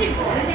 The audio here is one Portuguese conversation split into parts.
进步。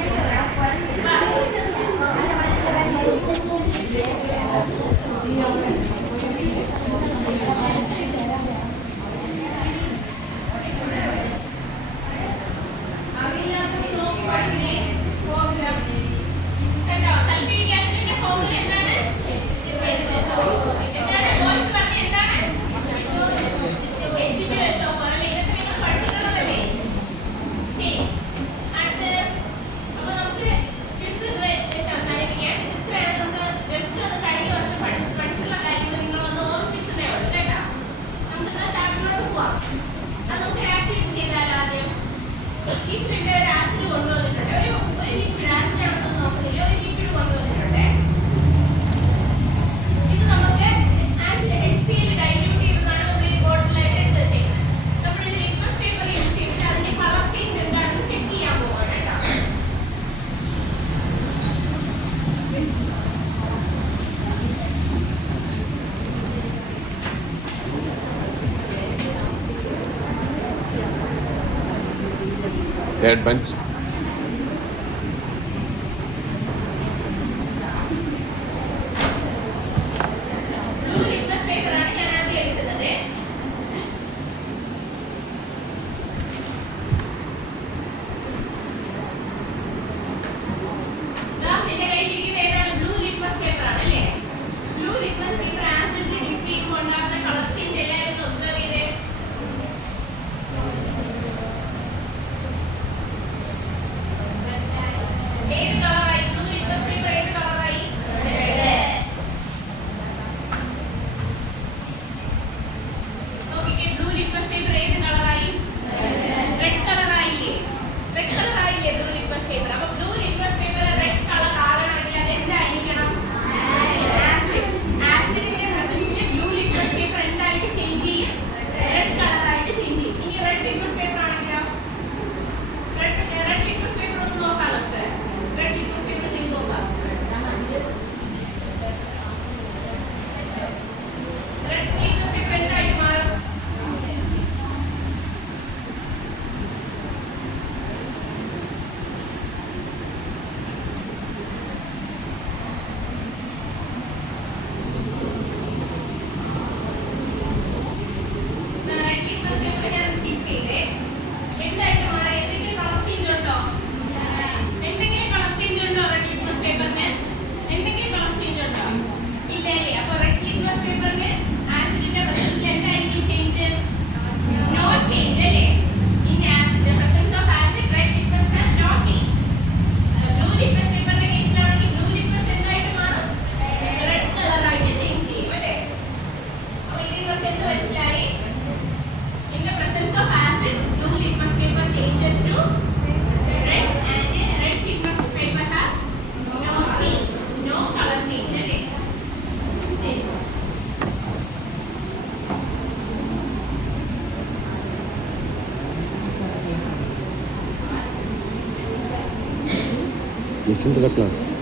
their Thank you. Listen to the class.